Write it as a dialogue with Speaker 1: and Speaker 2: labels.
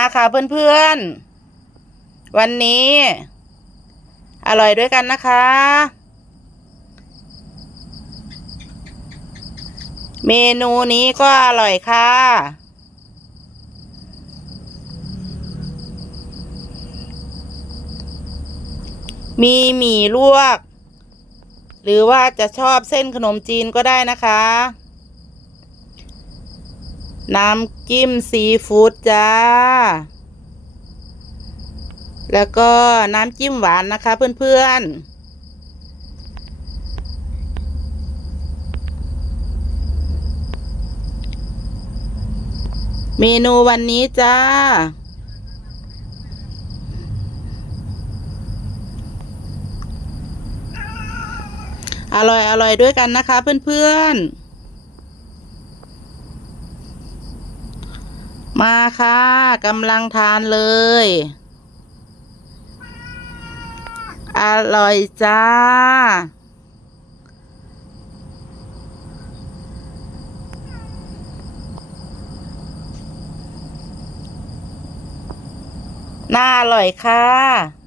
Speaker 1: มาค่ะเพื่อนๆ วันนี้ อร่อยด้วยกันนะคะ เมนูนี้ก็อร่อยค่ะ มีหมี่ลวก หรือว่าจะชอบเส้นขนมจีนก็ได้นะคะ น้ำจิ้มซีฟู้ดจ้า แล้วก็น้ำจิ้มหวานนะคะ เพื่อนๆเมนูวันนี้จ้า อร่อยอร่อยด้วยกันนะคะเพื่อนๆ มาค่ะกำลังทานเลย อร่อยจ้า น่าอร่อยค่ะ